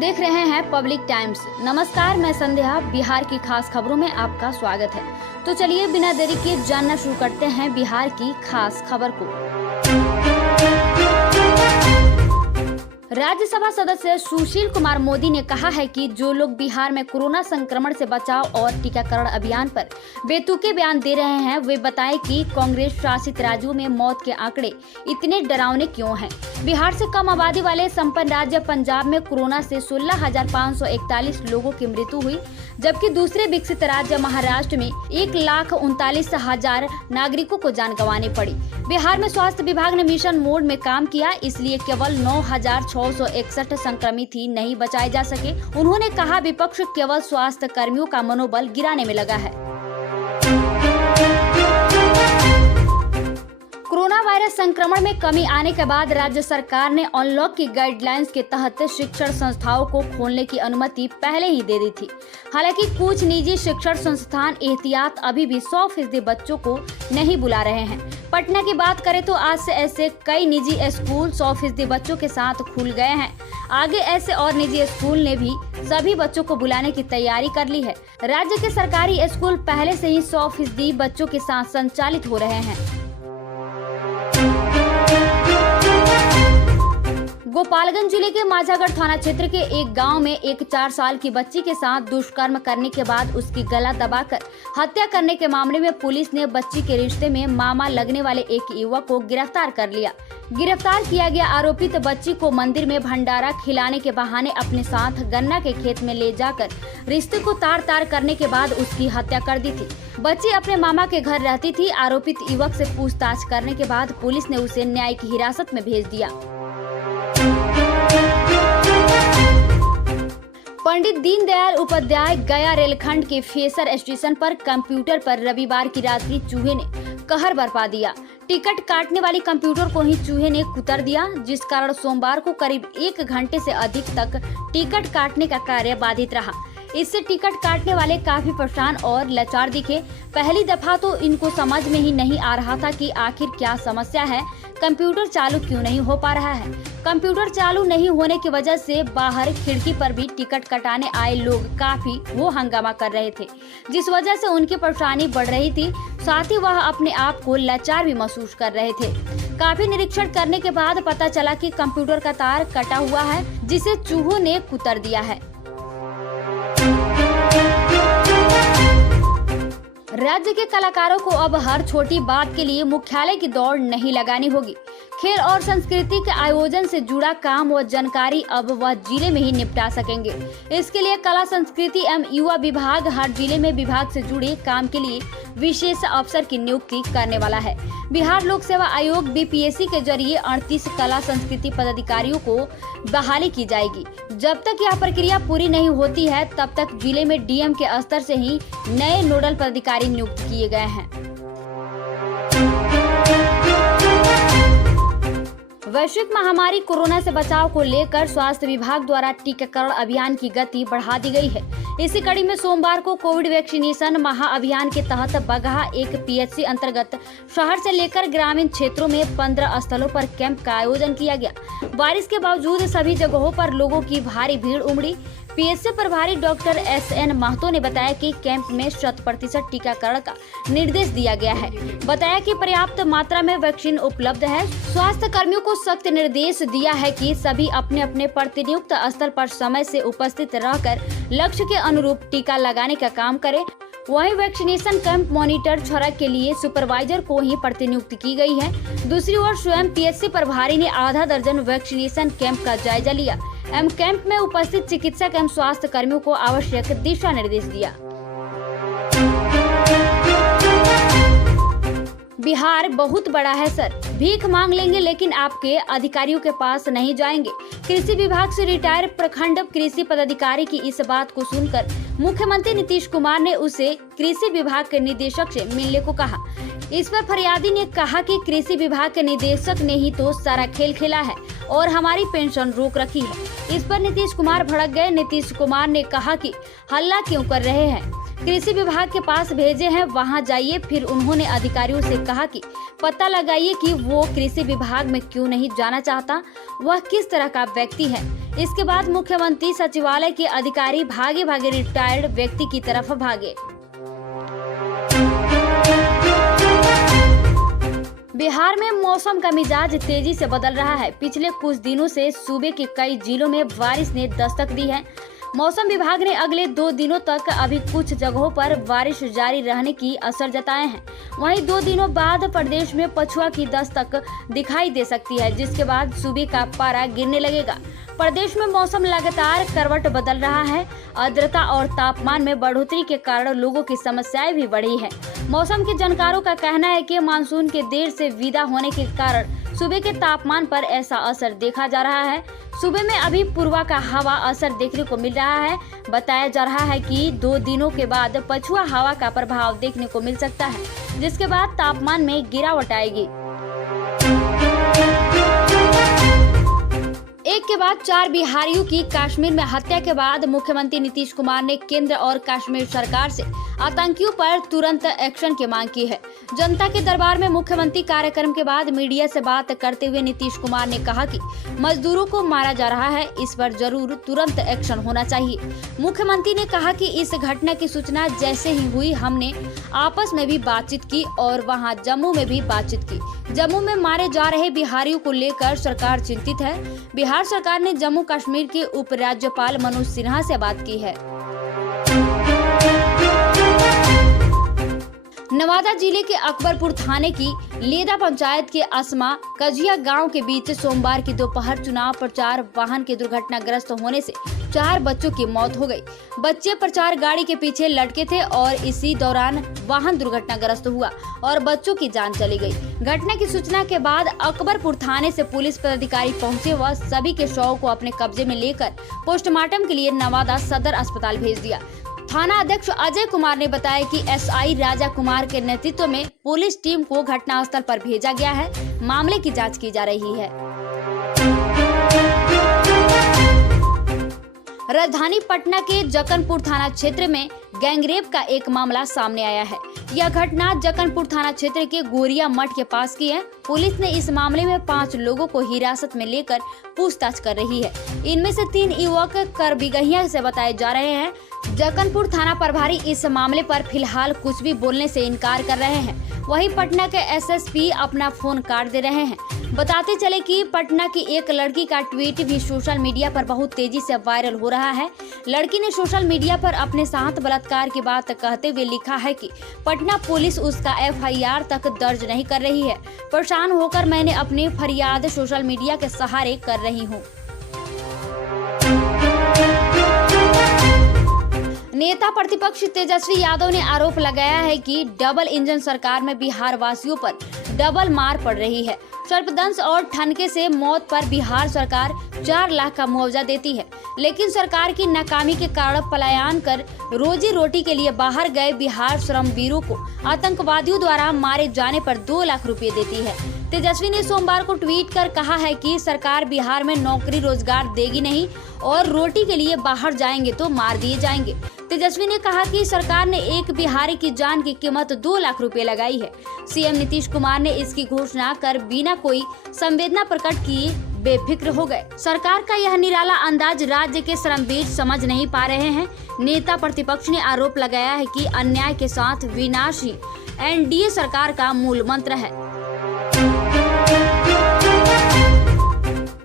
देख रहे हैं पब्लिक टाइम्स। नमस्कार, मैं संध्या। बिहार की खास खबरों में आपका स्वागत है। तो चलिए बिना देरी के जानना शुरू करते हैं बिहार की खास खबर को। राज्यसभा सदस्य सुशील कुमार मोदी ने कहा है कि जो लोग बिहार में कोरोना संक्रमण से बचाव और टीकाकरण अभियान पर बेतुके बयान दे रहे हैं, वे बताएं कि कांग्रेस शासित राज्यों में मौत के आंकड़े इतने डरावने क्यों हैं। बिहार से कम आबादी वाले संपन्न राज्य पंजाब में कोरोना से 16,541 लोगों की मृत्यु हुई, जबकि दूसरे विकसित राज्य महाराष्ट्र में 1,39,000 नागरिकों को जान गंवानी पड़ी। बिहार में स्वास्थ्य विभाग ने मिशन मोड में काम किया, इसलिए केवल 9,661 संक्रमित ही नहीं बचाए जा सके। उन्होंने कहा, विपक्ष केवल स्वास्थ्य कर्मियों का मनोबल गिराने में लगा है। कोरोना वायरस संक्रमण में कमी आने के बाद राज्य सरकार ने अनलॉक की गाइडलाइंस के तहत शिक्षण संस्थाओं को खोलने की अनुमति पहले ही दे दी थी। हालांकि कुछ निजी शिक्षण संस्थान एहतियात अभी भी 100% बच्चों को नहीं बुला रहे हैं। पटना की बात करें तो आज से ऐसे कई निजी स्कूल 100% बच्चों के साथ खुल गए हैं। आगे ऐसे और निजी स्कूल ने भी सभी बच्चों को बुलाने की तैयारी कर ली है। राज्य के सरकारी स्कूल पहले से ही 100% बच्चों के साथ संचालित हो रहे हैं। गोपालगंज जिले के माझागढ़ थाना क्षेत्र के एक गांव में एक 4 साल की बच्ची के साथ दुष्कर्म करने के बाद उसकी गला दबाकर हत्या करने के मामले में पुलिस ने बच्ची के रिश्ते में मामा लगने वाले एक युवक को गिरफ्तार कर लिया। गिरफ्तार किया गया आरोपित बच्ची को मंदिर में भंडारा खिलाने के बहाने अपने साथ गन्ना के खेत में ले जाकर रिश्ते को तार-तार करने के बाद उसकी हत्या कर दी थी। बच्ची अपने मामा के घर रहती थी। आरोपित युवक से पूछताछ करने के बाद पुलिस ने उसे न्यायिक हिरासत में भेज दिया। पंडित दीनदयाल उपाध्याय गया रेलखंड के फेसर स्टेशन पर कंप्यूटर पर रविवार की रात्रि चूहे ने कहर बरपा दिया। टिकट काटने वाली कंप्यूटर को ही चूहे ने कुतर दिया, जिस कारण सोमवार को करीब 1 घंटे से अधिक तक टिकट काटने का कार्य बाधित रहा। इससे टिकट काटने वाले काफी परेशान और लाचार दिखे। पहली दफा तो इनको समझ में ही नहीं आ रहा था कि आखिर क्या समस्या है, कंप्यूटर चालू क्यों नहीं हो पा रहा है। कंप्यूटर चालू नहीं होने की वजह से बाहर खिड़की पर भी टिकट कटाने आए लोग काफी वो हंगामा कर रहे थे, जिस वजह से उनकी परेशानी बढ़ रही थी। साथ ही वह अपने आप को लाचार भी महसूस कर रहे थे। काफी निरीक्षण करने के बाद पता चला कि कंप्यूटर का तार कटा हुआ है, जिसे चूहों ने कुतर दिया है। राज्य के कलाकारों को अब हर छोटी बात के लिए मुख्यालय की दौड़ नहीं लगानी होगी। खेल और संस्कृति के आयोजन से जुड़ा काम व जानकारी अब वह जिले में ही निपटा सकेंगे। इसके लिए कला संस्कृति एवं युवा विभाग हर जिले में विभाग से जुड़े काम के लिए विशेष अफसर की नियुक्ति करने वाला है। बिहार लोक सेवा आयोग BPSC के जरिए 38 कला संस्कृति पदाधिकारियों को बहाली की जाएगी। जब तक यह प्रक्रिया पूरी नहीं होती है, तब तक जिले में DM के स्तर से ही नए नोडल पदाधिकारी नियुक्त किए गए हैं। वैश्विक महामारी कोरोना से बचाव को लेकर स्वास्थ्य विभाग द्वारा टीकाकरण अभियान की गति बढ़ा दी गई है। इसी कड़ी में सोमवार को कोविड वैक्सीनेशन महाअभियान के तहत बगहा एक PHC अंतर्गत शहर से लेकर ग्रामीण क्षेत्रों में 15 स्थलों पर कैंप का आयोजन किया गया। बारिश के बावजूद सभी जगहों पर लोगों की भारी भीड़ उमड़ी। PHC प्रभारी डॉक्टर SN महतो ने बताया कि कैंप में 100% टीकाकरण का निर्देश दिया गया है। बताया कि पर्याप्त मात्रा में वैक्सीन उपलब्ध है। स्वास्थ्य कर्मियों को सख्त निर्देश दिया है कि सभी अपने अपने प्रतिनियुक्त स्थल पर समय से उपस्थित रहकर लक्ष्य के अनुरूप टीका लगाने का काम करें। वहीं वैक्सीनेशन कैंप मॉनिटर छरा के लिए सुपरवाइजर को ही प्रतिनियुक्त की गई है। दूसरी ओर स्वयं PHC प्रभारी ने आधा दर्जन वैक्सीनेशन कैंप का जायजा लिया एवं कैंप में उपस्थित चिकित्सक एवं स्वास्थ्य कर्मियों को आवश्यक दिशा निर्देश दिया। बिहार बहुत बड़ा है सर, भीख मांग लेंगे लेकिन आपके अधिकारियों के पास नहीं जाएंगे। कृषि विभाग से रिटायर प्रखंड कृषि पदाधिकारी की इस बात को सुनकर मुख्यमंत्री नीतीश कुमार ने उसे कृषि विभाग के निदेशक से मिलने को कहा। इस पर फरियादी ने कहा कि कृषि विभाग के निदेशक ने ही तो सारा खेल खेला है और हमारी पेंशन रोक रखी है। इस पर नीतीश कुमार भड़क गए। नीतीश कुमार ने कहा कि हल्ला क्यों कर रहे हैं, कृषि विभाग के पास भेजे हैं, वहां जाइए। फिर उन्होंने अधिकारियों से कहा कि पता लगाइए कि वो कृषि विभाग में क्यों नहीं जाना चाहता, वह किस तरह का व्यक्ति है। इसके बाद मुख्यमंत्री सचिवालय के अधिकारी भागे भागे रिटायर्ड व्यक्ति की तरफ भागे। बिहार में मौसम का मिजाज तेजी से बदल रहा है। पिछले कुछ दिनों से सूबे के कई जिलों में बारिश ने दस्तक दी है। मौसम विभाग ने अगले 2 दिनों तक अभी कुछ जगहों पर बारिश जारी रहने की असर जताए हैं। वहीं 2 दिनों बाद प्रदेश में पछुआ की दस्तक दिखाई दे सकती है, जिसके बाद सूबे का पारा गिरने लगेगा। प्रदेश में मौसम लगातार करवट बदल रहा है। आर्द्रता और तापमान में बढ़ोतरी के कारण लोगों की समस्याएं भी बढ़ी है। मौसम के जानकारों का कहना है कि मानसून के देर से विदा होने के कारण सूबे के तापमान पर ऐसा असर देखा जा रहा है। सूबे में अभी पूर्वा का हवा असर देखने को मिल रहा है। बताया जा रहा है कि 2 दिनों के बाद पछुआ हवा का प्रभाव देखने को मिल सकता है, जिसके बाद तापमान में गिरावट आएगी। एक के बाद 4 बिहारियों की कश्मीर में हत्या के बाद मुख्यमंत्री नीतीश कुमार ने केंद्र और कश्मीर सरकार से आतंकियों पर तुरंत एक्शन की मांग की है। जनता के दरबार में मुख्यमंत्री कार्यक्रम के बाद मीडिया से बात करते हुए नीतीश कुमार ने कहा कि मजदूरों को मारा जा रहा है, इस पर जरूर तुरंत एक्शन होना चाहिए। मुख्यमंत्री ने कहा कि इस घटना की सूचना जैसे ही हुई, हमने आपस में भी बातचीत की और वहां जम्मू में भी बातचीत की। जम्मू में मारे जा रहे बिहारियों को लेकर सरकार चिंतित है। बिहार सरकार ने जम्मू कश्मीर के उपराज्यपाल मनोज सिन्हा से बात की है। नवादा जिले के अकबरपुर थाने की लेदा पंचायत के असमा कजिया गांव के बीच सोमवार की दोपहर चुनाव प्रचार वाहन के दुर्घटनाग्रस्त होने से 4 बच्चों की मौत हो गई। बच्चे प्रचार गाड़ी के पीछे लटके थे और इसी दौरान वाहन दुर्घटनाग्रस्त हुआ और बच्चों की जान चली गई। घटना की सूचना के बाद अकबरपुर थाने से पुलिस पदाधिकारी पहुंचे व सभी के शव को अपने कब्जे में लेकर पोस्टमार्टम के लिए नवादा सदर अस्पताल भेज दिया। थाना अध्यक्ष अजय कुमार ने बताया कि एसआई राजा कुमार के नेतृत्व में पुलिस टीम को घटनास्थल पर भेजा गया है। मामले की जांच की जा रही है। राजधानी पटना के जक्कनपुर थाना क्षेत्र में गैंगरेप का एक मामला सामने आया है। यह घटना जक्कनपुर थाना क्षेत्र के गोरिया मठ के पास की है। पुलिस ने इस मामले में 5 लोगों को हिरासत में लेकर पूछताछ कर रही है। इनमें से 3 युवक करबिगहिया से बताए जा रहे हैं। जक्कनपुर थाना प्रभारी इस मामले पर फिलहाल कुछ भी बोलने से इनकार कर रहे हैं। वहीं पटना के एसएसपी अपना फोन काट दे रहे हैं। बताते चले कि पटना की एक लड़की का ट्वीट भी सोशल मीडिया पर बहुत तेजी से वायरल हो रहा है। लड़की ने सोशल मीडिया पर अपने साथ बलात्कार की बात कहते हुए लिखा है कि पटना पुलिस उसका एफआईआर तक दर्ज नहीं कर रही है। परेशान होकर मैंने अपनी फरियाद सोशल मीडिया के सहारे कर रही हूँ। नेता प्रतिपक्ष तेजस्वी यादव ने आरोप लगाया है कि डबल इंजन सरकार में बिहार वासियों पर डबल मार पड़ रही है। सर्पदंश और ठनके से मौत पर बिहार सरकार 4 लाख का मुआवजा देती है, लेकिन सरकार की नाकामी के कारण पलायन कर रोजी रोटी के लिए बाहर गए बिहार श्रमवीरों को आतंकवादियों द्वारा मारे जाने पर 2 लाख रुपए देती है। तेजस्वी ने सोमवार को ट्वीट कर कहा है कि सरकार बिहार में नौकरी रोजगार देगी नहीं और रोटी के लिए बाहर जाएंगे तो मार दिए जाएंगे। तेजस्वी ने कहा कि सरकार ने एक बिहारी की जान की कीमत 2 लाख रुपए लगाई है। सीएम नीतीश कुमार ने इसकी घोषणा कर बिना कोई संवेदना प्रकट किए बेफिक्र हो गए। सरकार का यह निराला अंदाज राज्य के श्रमवीर समझ नहीं पा रहे हैं। नेता प्रतिपक्ष ने आरोप लगाया है कि अन्याय के साथ विनाश ही एनडीए सरकार का मूल मंत्र है।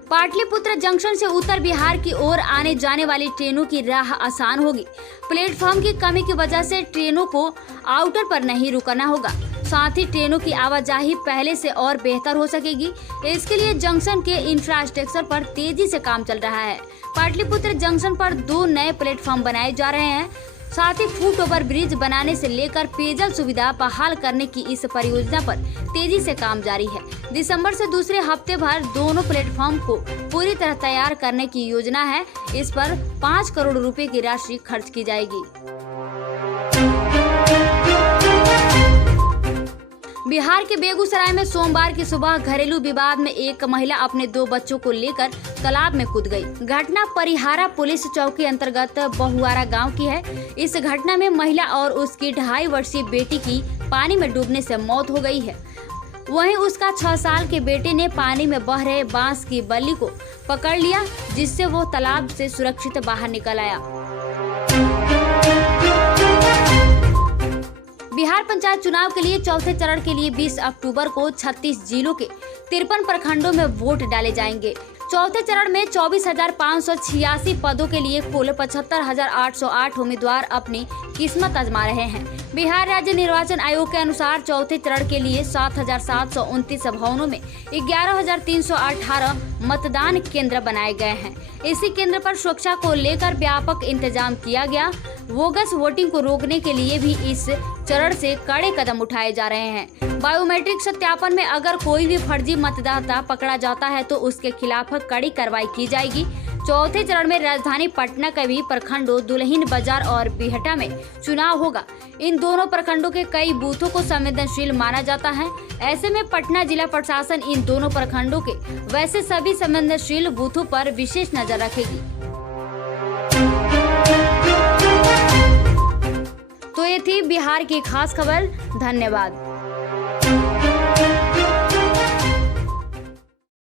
पाटलिपुत्र जंक्शन से उत्तर बिहार की ओर आने जाने वाली ट्रेनों की राह आसान होगी। प्लेटफॉर्म की कमी की वजह से ट्रेनों को आउटर पर नहीं रुकना होगा। साथ ही ट्रेनों की आवाजाही पहले से और बेहतर हो सकेगी। इसके लिए जंक्शन के इंफ्रास्ट्रक्चर पर तेजी से काम चल रहा है। पाटलिपुत्र जंक्शन पर 2 नए प्लेटफॉर्म बनाए जा रहे हैं। साथ ही फुट ओवर ब्रिज बनाने से लेकर पेयजल सुविधा बहाल करने की इस परियोजना पर तेजी से काम जारी है। दिसंबर से दूसरे हफ्ते भर दोनों प्लेटफॉर्म को पूरी तरह तैयार करने की योजना है। इस पर 5 करोड़ रुपए की राशि खर्च की जाएगी। बिहार के बेगूसराय में सोमवार की सुबह घरेलू विवाद में एक महिला अपने 2 बच्चों को लेकर तालाब में कूद गई। घटना परिहारा पुलिस चौकी अंतर्गत बहुआरा गांव की है। इस घटना में महिला और उसकी 2.5 वर्षीय बेटी की पानी में डूबने से मौत हो गई है। वहीं उसका 6 साल के बेटे ने पानी में बह रहे बांस की बल्ली को पकड़ लिया, जिससे वो तालाब से सुरक्षित बाहर निकल आया। बिहार पंचायत चुनाव के लिए चौथे चरण के लिए 20 अक्टूबर को 36 जिलों के 53 प्रखंडों में वोट डाले जाएंगे। चौथे चरण में 24,586 पदों के लिए कुल 75,808 उम्मीदवार अपनी किस्मत आजमा रहे हैं। बिहार राज्य निर्वाचन आयोग के अनुसार चौथे चरण के लिए 7,729 भवनों में 11,318 मतदान केंद्र बनाए गए हैं। इसी केंद्र पर सुरक्षा को लेकर व्यापक इंतजाम किया गया। बोगस वोटिंग को रोकने के लिए भी इस चरण से कड़े कदम उठाए जा रहे हैं। बायोमेट्रिक सत्यापन में अगर कोई भी फर्जी मतदाता पकड़ा जाता है तो उसके खिलाफ कड़ी कार्रवाई की जाएगी। चौथे चरण में राजधानी पटना के भी प्रखंडों दुल्हिन बाजार और बिहटा में चुनाव होगा। इन दोनों प्रखंडों के कई बूथों को संवेदनशील माना जाता है। ऐसे में पटना जिला प्रशासन इन दोनों प्रखंडों के वैसे सभी संवेदनशील बूथों पर विशेष नजर रखेगी। तो ये थी बिहार की खास खबर। धन्यवाद।